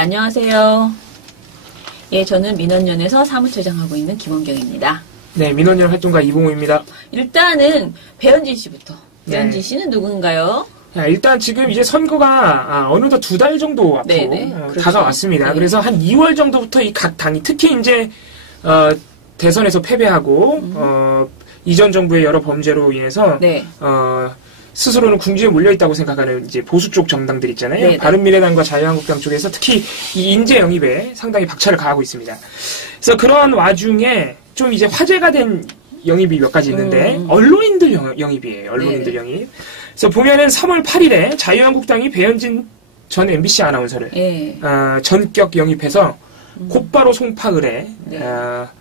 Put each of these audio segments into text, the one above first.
안녕하세요. 예, 저는 민원연에서 사무처장하고 있는 김원경입니다. 네, 민원연 활동가 이봉호입니다. 일단은 배현진 씨부터. 배현진 씨는 누군가요? 일단 지금 이제 선거가 어느덧 2달 정도 앞으로 그렇죠. 다가왔습니다. 네. 그래서 한 2월 정도부터 이 각 당이 특히 이제 대선에서 패배하고 이전 정부의 여러 범죄로 인해서 네. 스스로는 궁지에 몰려있다고 생각하는 이제 보수 쪽 정당들 있잖아요. 네네. 바른미래당과 자유한국당 쪽에서 특히 이 인재 영입에 상당히 박차를 가하고 있습니다. 그래서 그런 와중에 좀 이제 화제가 된 영입이 몇 가지 있는데 언론인들 영입이에요. 언론인들 네네. 영입. 그래서 보면은 3월 8일에 자유한국당이 배현진 전 MBC 아나운서를 전격 영입해서 곧바로 송파을에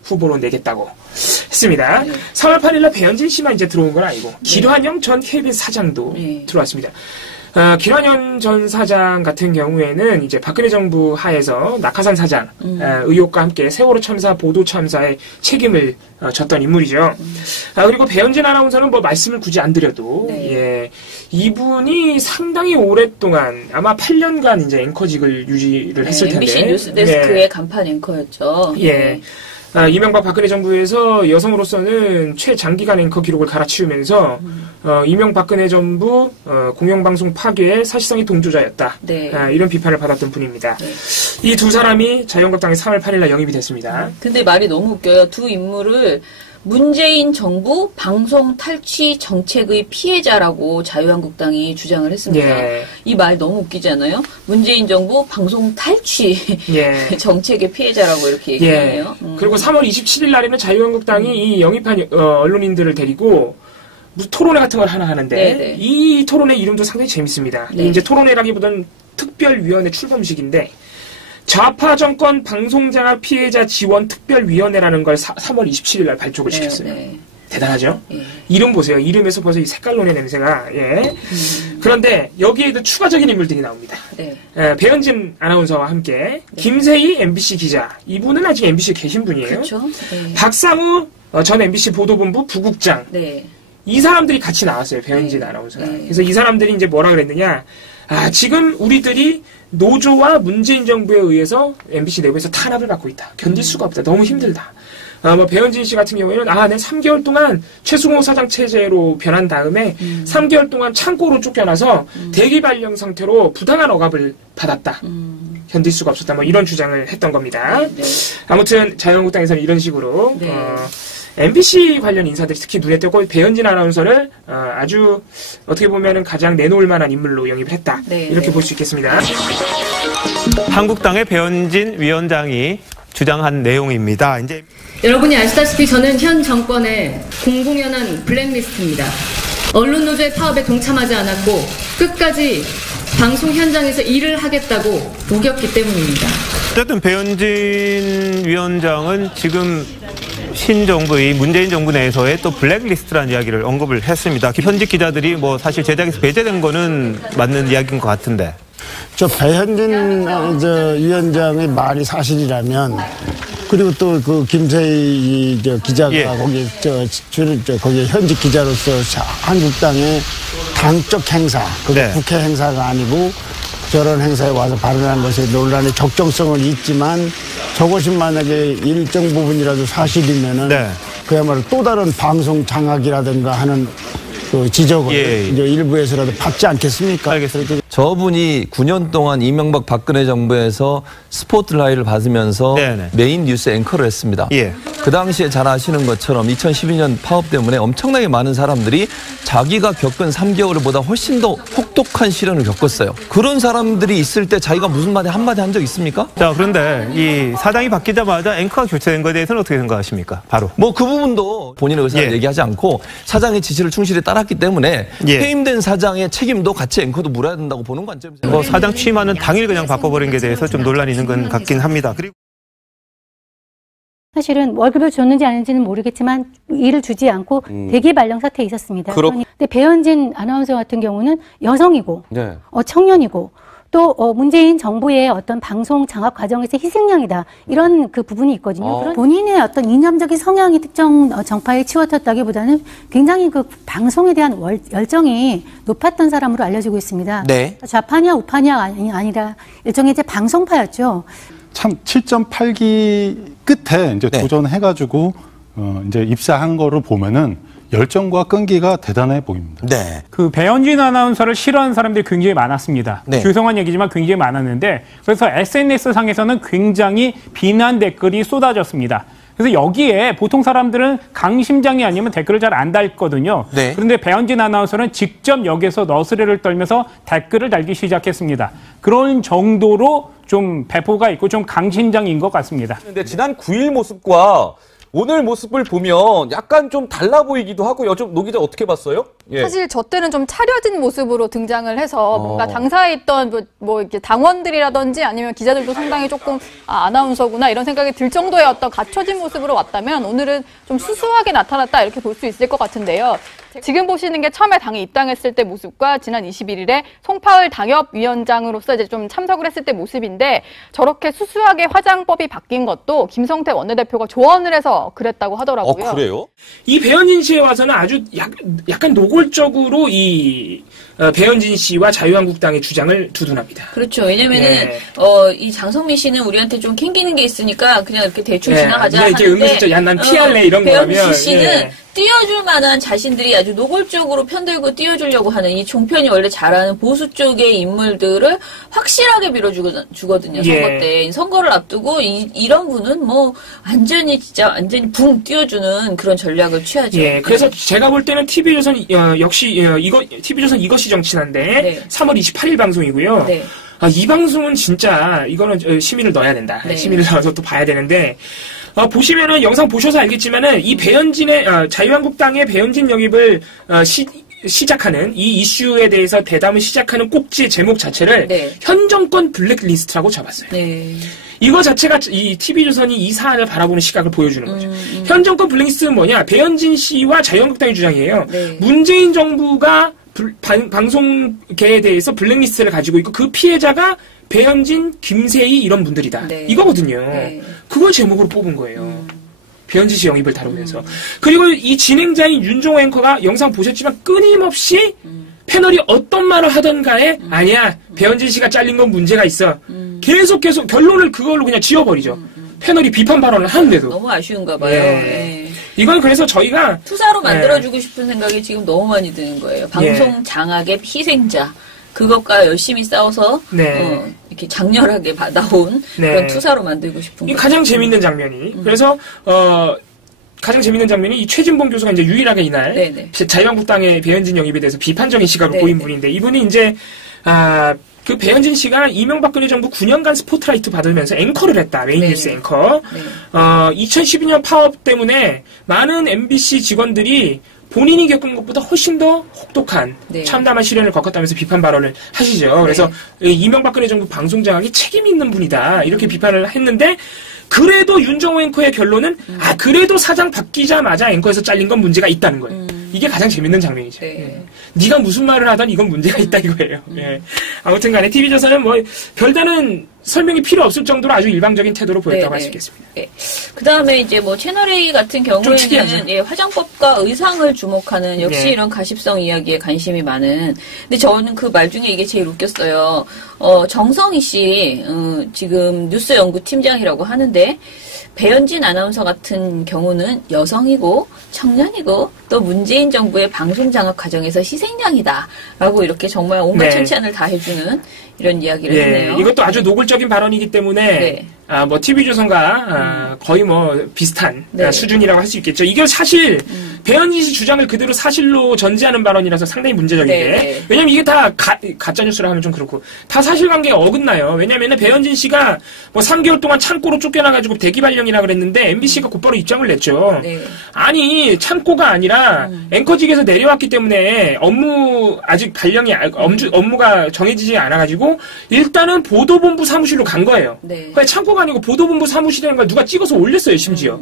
후보로 내겠다고 했습니다. 네. 4월 8일날 배현진 씨만 이제 들어온 건 아니고 길환영 전 KBS 사장도 들어왔습니다. 길환영 전 사장 같은 경우에는 이제 박근혜 정부 하에서 낙하산 사장 의혹과 함께 세월호 참사 보도 참사의 책임을 졌던 인물이죠. 그리고 배현진 아나운서는 뭐 말씀을 굳이 안 드려도 이분이 상당히 오랫동안 아마 8년간 이제 앵커직을 유지를 했을 텐데 MBC 뉴스데스크의 간판 앵커였죠. 이명박 박근혜 정부에서 여성으로서는 최장기간 앵커 기록을 갈아치우면서 이명박근혜 정부 공영방송 파괴의 사실상의 동조자였다. 이런 비판을 받았던 분입니다. 이 두 사람이 자유한국당에 3월 8일날 영입이 됐습니다. 근데 말이 너무 웃겨요. 두 인물을 문재인 정부 방송 탈취 정책의 피해자라고 자유한국당이 주장을 했습니다. 이 말 너무 웃기잖아요. 문재인 정부 방송 탈취 정책의 피해자라고 이렇게 얘기하네요. 그리고 3월 27일 날에는 자유한국당이 이 영입한 언론인들을 데리고 무슨 토론회 같은 걸 하나 하는데 이 토론회 이름도 상당히 재밌습니다. 이제 토론회라기보다는 특별위원회 출범식인데 좌파 정권 방송장악 피해자 지원 특별위원회라는 걸 3월 27일 날 발족을 시켰어요. 대단하죠? 이름 보세요. 이름에서 벌써 이 색깔론의 냄새가. 그런데 여기에도 추가적인 인물들이 나옵니다. 배현진 아나운서와 함께 김세희 MBC 기자. 이분은 아직 MBC에 계신 분이에요. 그렇죠. 박상우 전 MBC 보도본부 부국장. 이 사람들이 같이 나왔어요. 배현진 아나운서가. 그래서 이 사람들이 이제 뭐라 그랬느냐. 지금 우리들이 노조와 문재인 정부에 의해서 MBC 내부에서 탄압을 받고 있다. 견딜 수가 없다. 너무 힘들다. 배현진 씨 같은 경우에는 내 3개월 동안 최승호 사장 체제로 변한 다음에 3개월 동안 창고로 쫓겨나서 대기 발령 상태로 부당한 억압을 받았다. 견딜 수가 없었다. 뭐 이런 주장을 했던 겁니다. 아무튼 자유한국당에서는 이런 식으로 MBC 관련 인사들이 특히 눈에 띄었고 배현진 아나운서를 아주 어떻게 보면은 가장 내놓을 만한 인물로 영입을 했다. 이렇게 볼 수 있겠습니다. 한국당의 배현진 위원장이 주장한 내용입니다. 이제 여러분이 아시다시피 저는 현 정권의 공공연한 블랙리스트입니다. 언론 노조의 파업에 동참하지 않았고 끝까지 방송 현장에서 일을 하겠다고 우겼기 때문입니다. 어쨌든 배현진 위원장은 지금 신정부의 문재인 정부 내에서의 또 블랙리스트라는 이야기를 언급을 했습니다. 현직 기자들이 뭐 사실 제작에서 배제된 거는 맞는 이야기인 것 같은데. 배현진 위원장의 말이 사실이라면 그리고 또 그 김세희 기자가 거기 현직 기자로서 한국당의 당적 행사, 국회 행사가 아니고 저런 행사에 와서 발언한 것이 논란의 적정성은 있지만 저것이 만약에 일정 부분이라도 사실이면은 그야말로 또 다른 방송 장악이라든가 하는 그 지적을 이제 일부에서라도 받지 않겠습니까? 알겠습니다. 저분이 9년 동안 이명박 박근혜 정부에서 스포트라이트를 받으면서 메인 뉴스 앵커를 했습니다. 그 당시에 잘 아시는 것처럼 2012년 파업 때문에 엄청나게 많은 사람들이 자기가 겪은 3개월보다 훨씬 더 혹독한 시련을 겪었어요. 그런 사람들이 있을 때 자기가 무슨 말에 한마디 한 적 있습니까? 자, 그런데 이 사장이 바뀌자마자 앵커가 교체된 것에 대해서는 어떻게 생각하십니까? 바로. 뭐 그 부분도 본인의 의사를 얘기하지 않고 사장의 지시를 충실히 따랐기 때문에 해임된 사장의 책임도 같이 앵커도 물어야 된다고 보는 관점에서 사장 취임하는 당일 그냥 바꿔버린 게 대해서 좀 논란이 있는 건 같긴 합니다. 그리고 사실은 월급을 줬는지 아닌지는 모르겠지만 일을 주지 않고 대기 발령 사태에 있었습니다. 근데 배현진 아나운서 같은 경우는 여성이고 청년이고 또 또 문재인 정부의 어떤 방송 장악 과정에서 희생양이다 이런 그 부분이 있거든요. 본인의 어떤 이념적인 성향이 특정 정파에 치우쳤다기보다는 굉장히 그 방송에 대한 열정이 높았던 사람으로 알려지고 있습니다. 네. 좌파냐 우파냐 아니라 일종의 이제 방송파였죠. 참 7.8기 끝에 이제 네. 도전해가지고 이제 입사한 거를 보면은 열정과 끈기가 대단해 보입니다. 네. 그 배현진 아나운서를 싫어하는 사람들이 굉장히 많았습니다. 네. 죄송한 얘기지만 굉장히 많았는데 그래서 SNS 상에서는 굉장히 비난 댓글이 쏟아졌습니다. 그래서 여기에 보통 사람들은 강심장이 아니면 댓글을 잘 안 달거든요. 네. 그런데 배현진 아나운서는 직접 여기서 너스레를 떨면서 댓글을 달기 시작했습니다. 그런 정도로 좀 배포가 있고 좀 강심장인 것 같습니다. 그런데 지난 9일 모습과 오늘 모습을 보면 약간 좀 달라 보이기도 하고요. 좀 노 기자 어떻게 봤어요? 예. 사실 저 때는 좀 차려진 모습으로 등장을 해서 뭔가 당사에 있던 뭐 이렇게 당원들이라든지 아니면 기자들도 상당히 조금 아나운서구나 이런 생각이 들 정도의 어떤 갖춰진 모습으로 왔다면 오늘은 좀 수수하게 나타났다 이렇게 볼 수 있을 것 같은데요. 지금 보시는 게 처음에 당에 입당했을 때 모습과 지난 21일에 송파을 당협위원장으로서 이제 좀 참석을 했을 때 모습인데 저렇게 수수하게 화장법이 바뀐 것도 김성태 원내대표가 조언을 해서 그랬다고 하더라고요. 그래요? 이 배현진 씨에 와서는 아주 약간 노골적으로 이 배현진 씨와 자유한국당의 주장을 두둔합니다. 그렇죠. 왜냐면은 이 장성민 씨는 우리한테 좀 캥기는 게 있으니까 그냥 이렇게 대충 지나가자 하는데 이렇게 은근슬쩍 야 난 피할래 이런 거라면 배현진 씨는 띄워줄 만한 자신들이 아주 노골적으로 편들고 띄워주려고 하는 이 종편이 원래 잘하는 보수 쪽의 인물들을 확실하게 밀어주거든요. 선거 때. 선거를 앞두고 이런 분은 뭐 완전히 붕 띄워주는 그런 전략을 취하죠. 예, 그래서 제가 볼 때는 TV조선 역시 TV조선 이것이 정치난데 3월 28일 방송이고요. 네. 이 방송은 진짜 이거는 시민을 넣어야 된다. 네. 시민을 넣어서 또 봐야 되는데 보시면은 영상 보셔서 알겠지만은 이 배현진의 자유한국당의 배현진 영입을 시작하는 이 이슈에 대해서 대담을 시작하는 꼭지 제목 자체를 현 정권 블랙리스트라고 잡았어요. 네. 이거 자체가 이 TV조선이 이 사안을 바라보는 시각을 보여주는 거죠. 현 정권 블랙리스트는 뭐냐? 배현진 씨와 자유한국당의 주장이에요. 네. 문재인 정부가 방송계에 대해서 블랙리스트를 가지고 있고 그 피해자가 배현진, 김세희 이런 분들이다. 네. 이거거든요. 네. 그걸 제목으로 뽑은 거예요. 배현진 씨 영입을 다루면서. 그리고 이 진행자인 윤종호 앵커가 영상 보셨지만 끊임없이 패널이 어떤 말을 하던 간에 아니야 배현진 씨가 잘린 건 문제가 있어. 계속 결론을 그걸로 그냥 지워버리죠. 패널이 비판 발언을 하는데도. 너무 아쉬운가 봐요. 네. 이건 그래서 저희가 투사로 만들어주고 싶은 생각이 지금 너무 많이 드는 거예요. 방송 장악의 희생자. 그것과 열심히 싸워서 이렇게 장렬하게 나온 그런 투사로 만들고 싶은 거예요. 가장 재밌는 장면이 그래서 가장 재밌는 장면이 이 최진봉 교수가 이제 유일하게 이날 자유한국당의 배현진 영입에 대해서 비판적인 시각을 보인 분인데 이분이 이제 그 배현진 씨가 이명박근혜 정부 9년간 스포트라이트 받으면서 앵커를 했다. 메인 뉴스 앵커. 2012년 파업 때문에 많은 MBC 직원들이 본인이 겪은 것보다 훨씬 더 혹독한 참담한 시련을 겪었다면서 비판 발언을 하시죠. 그래서 이명박근혜 정부 방송 장악이 책임 있는 분이다. 이렇게 비판을 했는데 그래도 윤정호 앵커의 결론은 그래도 사장 바뀌자마자 앵커에서 잘린 건 문제가 있다는 거예요. 이게 가장 재밌는 장면이죠. 네가 무슨 말을 하던 이건 문제가 있다 이거예요. 아무튼 간에 TV조선은 뭐 별다른 설명이 필요 없을 정도로 아주 일방적인 태도로 보였다고 할 수 있겠습니다. 그 다음에 이제 뭐 채널A 같은 경우에는 화장법과 의상을 주목하는 역시 이런 가십성 이야기에 관심이 많은. 근데 저는 그 말 중에 이게 제일 웃겼어요. 정성희 씨 지금 뉴스 연구팀장이라고 하는데 배현진 아나운서 같은 경우는 여성이고 청년이고 또 문재인 정부의 방송 장악 과정에서 희생양이다라고 이렇게 정말 온갖 칭찬을 다 해주는 이런 이야기를 했네요. 이것도 아주 노골적인 발언이기 때문에 뭐 TV조선과 거의 뭐 비슷한 수준이라고 할 수 있겠죠. 이게 사실 배현진 씨 주장을 그대로 사실로 전제하는 발언이라서 상당히 문제적인데 왜냐면 이게 다 가짜뉴스라 하면 좀 그렇고 다 사실관계에 어긋나요. 왜냐면은 배현진 씨가 뭐 3개월 동안 창고로 쫓겨나가지고 대기발령이라 그랬는데 MBC가 곧바로 입장을 냈죠. 아니 창고가 아니라 앵커직에서 내려왔기 때문에 아직 발령이 업무가 정해지지 않아가지고 일단은 보도본부 사무실로 간 거예요. 그러니까 창고가 아니고 보도본부 사무실이라는 걸 누가 찍어서 올렸어요 심지어.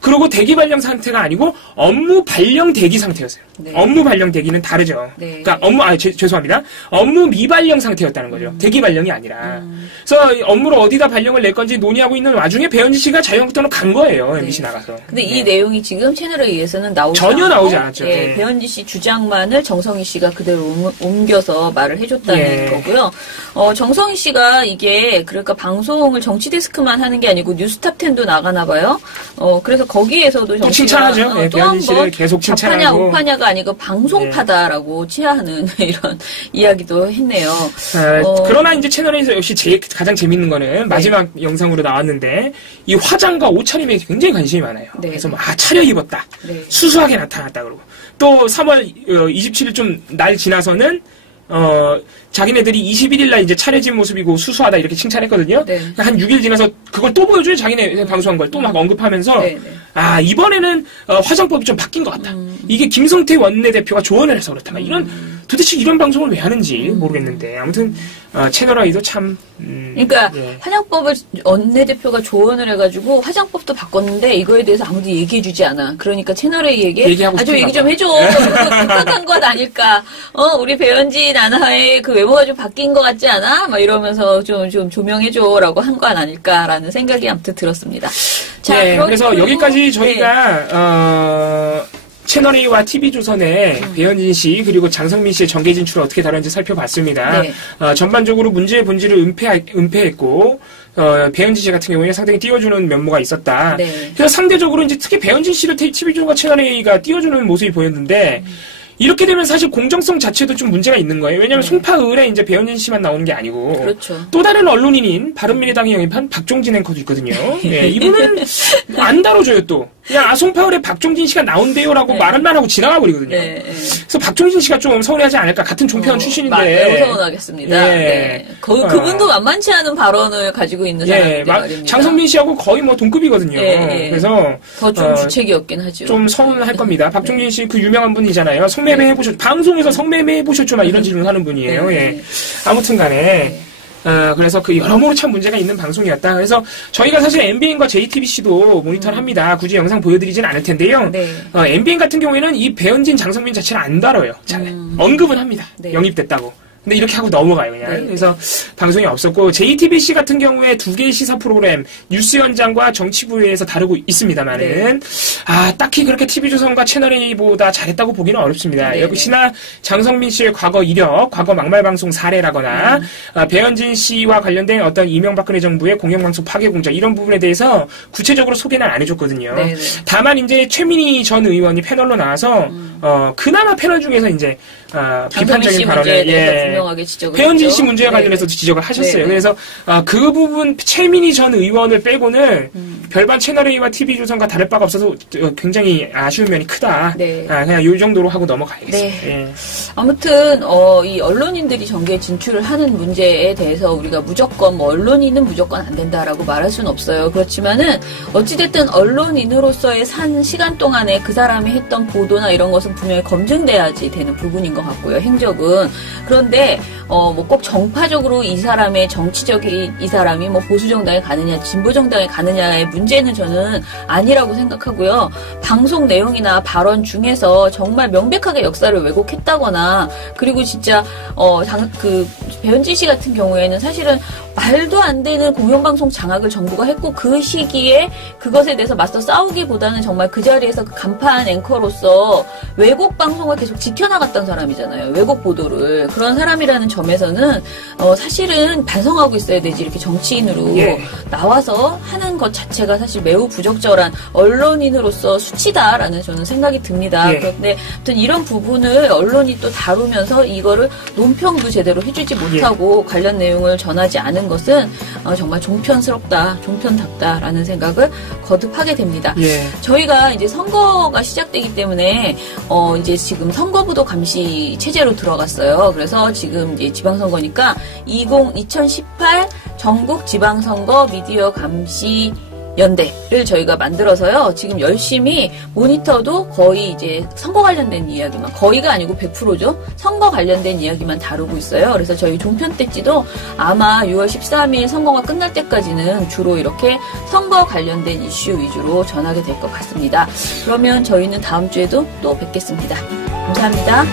그리고 대기 발령 상태가 아니고 업무 발령 대기 상태였어요. 네. 업무 발령 대기는 다르죠. 네. 그러니까 죄송합니다. 업무 미발령 상태였다는 거죠. 대기 발령이 아니라. 그래서 업무를 어디다 발령을 낼 건지 논의하고 있는 와중에 배현진 씨가 자유한국당으로 간 거예요. MBC 나가서. 근데 이 내용이 지금 채널에 의해서는 전혀 나오지 않았죠. 예, 네. 배현진 씨 주장만을 정성희 씨가 그대로 옮겨서 말을 해줬다는 거고요. 정성희 씨가 이게 그러니까 방송을 정치 데스크만 하는 게 아니고 뉴스탑 10도 나가나 봐요. 그래서 거기에서도 또 칭찬하죠. 또 한 번 계속 칭찬하고. 좌파냐 우파냐가 아니고 방송파다라고 취하하는 이런 이야기도 했네요. 그러나 이제 채널에서 역시 가장 재밌는 거는 마지막 영상으로 나왔는데 이 화장과 옷차림에 굉장히 관심이 많아요. 네. 그래서 차려입었다. 네. 수수하게 나타났다 그러고 또 3월 27일 좀 날 지나서는 자기네들이 21일 날 이제 차려진 모습이고 수수하다 이렇게 칭찬했거든요. 네. 한 6일 지나서 그걸 또 보여줘요. 자기네 방송한 걸 또 막 언급하면서 이번에는 화장법이 좀 바뀐 것 같다. 이게 김성태 원내대표가 조언을 해서 그렇다. 도대체 이런 방송을 왜 하는지 모르겠는데 아무튼 채널 I도 참 그러니까 화장법을 원내대표가 조언을 해가지고 화장법도 바꿨는데 이거에 대해서 아무도 얘기해주지 않아. 그러니까 채널 A에게 좀 얘기 좀 해줘. 급박한 것 아닐까. 우리 배현진 아나의 그 외모가 좀 바뀐 것 같지 않아? 막 이러면서 좀 조명해줘라고 한 건 아닐까라는 생각이 아무튼 들었습니다. 자, 그래서 여기까지 저희가 채널A와 TV조선의 배현진 씨 그리고 장성민 씨의 정계 진출을 어떻게 다루는지 살펴봤습니다. 네. 전반적으로 문제의 본질을 은폐했고 배현진 씨 같은 경우에 상당히 띄워주는 면모가 있었다. 네. 그래서 상대적으로 이제 특히 배현진 씨를 TV조선과 채널A가 띄워주는 모습이 보였는데 이렇게 되면 사실 공정성 자체도 좀 문제가 있는 거예요. 왜냐하면 송파을에 이제 배현진 씨만 나오는 게 아니고 그렇죠. 또 다른 언론인인 바른미래당의 영입한 박종진 앵커도 있거든요. 네, 이분은 안 다뤄줘요 또. 그냥 송파을에 박종진 씨가 나온대요라고 말만 하고 지나가 버리거든요. 그래서 박종진 씨가 좀 서운해하지 않을까. 같은 종편 출신인데. 매우 서운하겠습니다. 그분도 만만치 않은 발언을 가지고 있는 사람인데 말입니다. 장성민 씨하고 거의 뭐 동급이거든요. 그래서 더 좀 주책이었긴 하죠. 좀 서운할 겁니다. 박종진 씨 그 유명한 분이잖아요. 성매매 해보셨 방송에서 성매매 해보셨죠? 막 이런 질문 하는 분이에요. 아무튼간에. 그래서 여러모로 참 문제가 있는 방송이었다. 그래서 저희가 사실 MBN과 JTBC도 모니터를 합니다. 굳이 영상 보여드리진 않을 텐데요. MBN 같은 경우에는 이 배현진, 장성민 자체를 안 다뤄요. 잘 언급은 합니다. 영입됐다고. 근데 이렇게 하고 넘어가요, 그냥. 그래서 방송이 없었고, JTBC 같은 경우에 2개의 시사 프로그램, 뉴스 현장과 정치부에서 다루고 있습니다만은, 딱히 그렇게 TV조선과 채널A보다 잘했다고 보기는 어렵습니다. 역시나 장성민 씨의 과거 이력, 과거 막말방송 사례라거나, 배현진 씨와 관련된 어떤 이명박근혜 정부의 공영방송 파괴 공작, 이런 부분에 대해서 구체적으로 소개는 안 해줬거든요. 다만 이제 최민희 전 의원이 패널로 나와서, 그나마 패널 중에서 이제, 비판적인 발언을 배현진 씨 문제와 관련해서도 지적을 하셨어요. 그래서 그 부분 최민희 전 의원을 빼고는 별반 채널A와 TV조선과 다를 바가 없어서 굉장히 아쉬운 면이 크다. 그냥 이 정도로 하고 넘어가야겠습니다. 아무튼 이 언론인들이 정계에 진출을 하는 문제에 대해서 우리가 무조건 언론인은 무조건 안 된다라고 말할 수는 없어요. 그렇지만은 어찌됐든 언론인으로서의 산 시간 동안에 그 사람이 했던 보도나 이런 것은 분명히 검증돼야지 되는 부분인 것 같고요. 행적은. 그런데 뭐 꼭 정파적으로 이 사람의 정치적인 이 사람이 뭐 보수 정당에 가느냐 진보 정당에 가느냐의 문제는 저는 아니라고 생각하고요. 방송 내용이나 발언 중에서 정말 명백하게 역사를 왜곡했다거나 그리고 진짜 배현진 씨 같은 경우에는 사실은 말도 안 되는 공영방송 장악을 정부가 했고 그 시기에 그것에 대해서 맞서 싸우기보다는 정말 그 자리에서 그 간판 앵커로서 왜곡 방송을 계속 지켜나갔던 사람이잖아요. 왜곡 보도를. 그런 사람이라는 점에서는 사실은 반성하고 있어야 되지. 이렇게 정치인으로 나와서 하는 것 자체가 사실 매우 부적절한 언론인으로서 수치다라는 저는 생각이 듭니다. 그런데 아무튼 이런 부분을 언론이 또 다루면서 이거를 논평도 제대로 해주지 못하고 관련 내용을 전하지 않은 것은 정말 종편스럽다, 종편답다라는 생각을 거듭하게 됩니다. 저희가 이제 선거가 시작되기 때문에 이제 지금 선거부도 감시 체제로 들어갔어요. 그래서 지금 이제 지방선거니까 2018 전국 지방선거 미디어 감시 연대를 저희가 만들어서요. 지금 열심히 모니터도 거의 이제 선거 관련된 이야기만, 거의가 아니고 100%죠. 선거 관련된 이야기만 다루고 있어요. 그래서 저희 종편 떼찌도 아마 6월 13일 선거가 끝날 때까지는 주로 이렇게 선거 관련된 이슈 위주로 전하게 될 것 같습니다. 그러면 저희는 다음 주에도 또 뵙겠습니다. 감사합니다.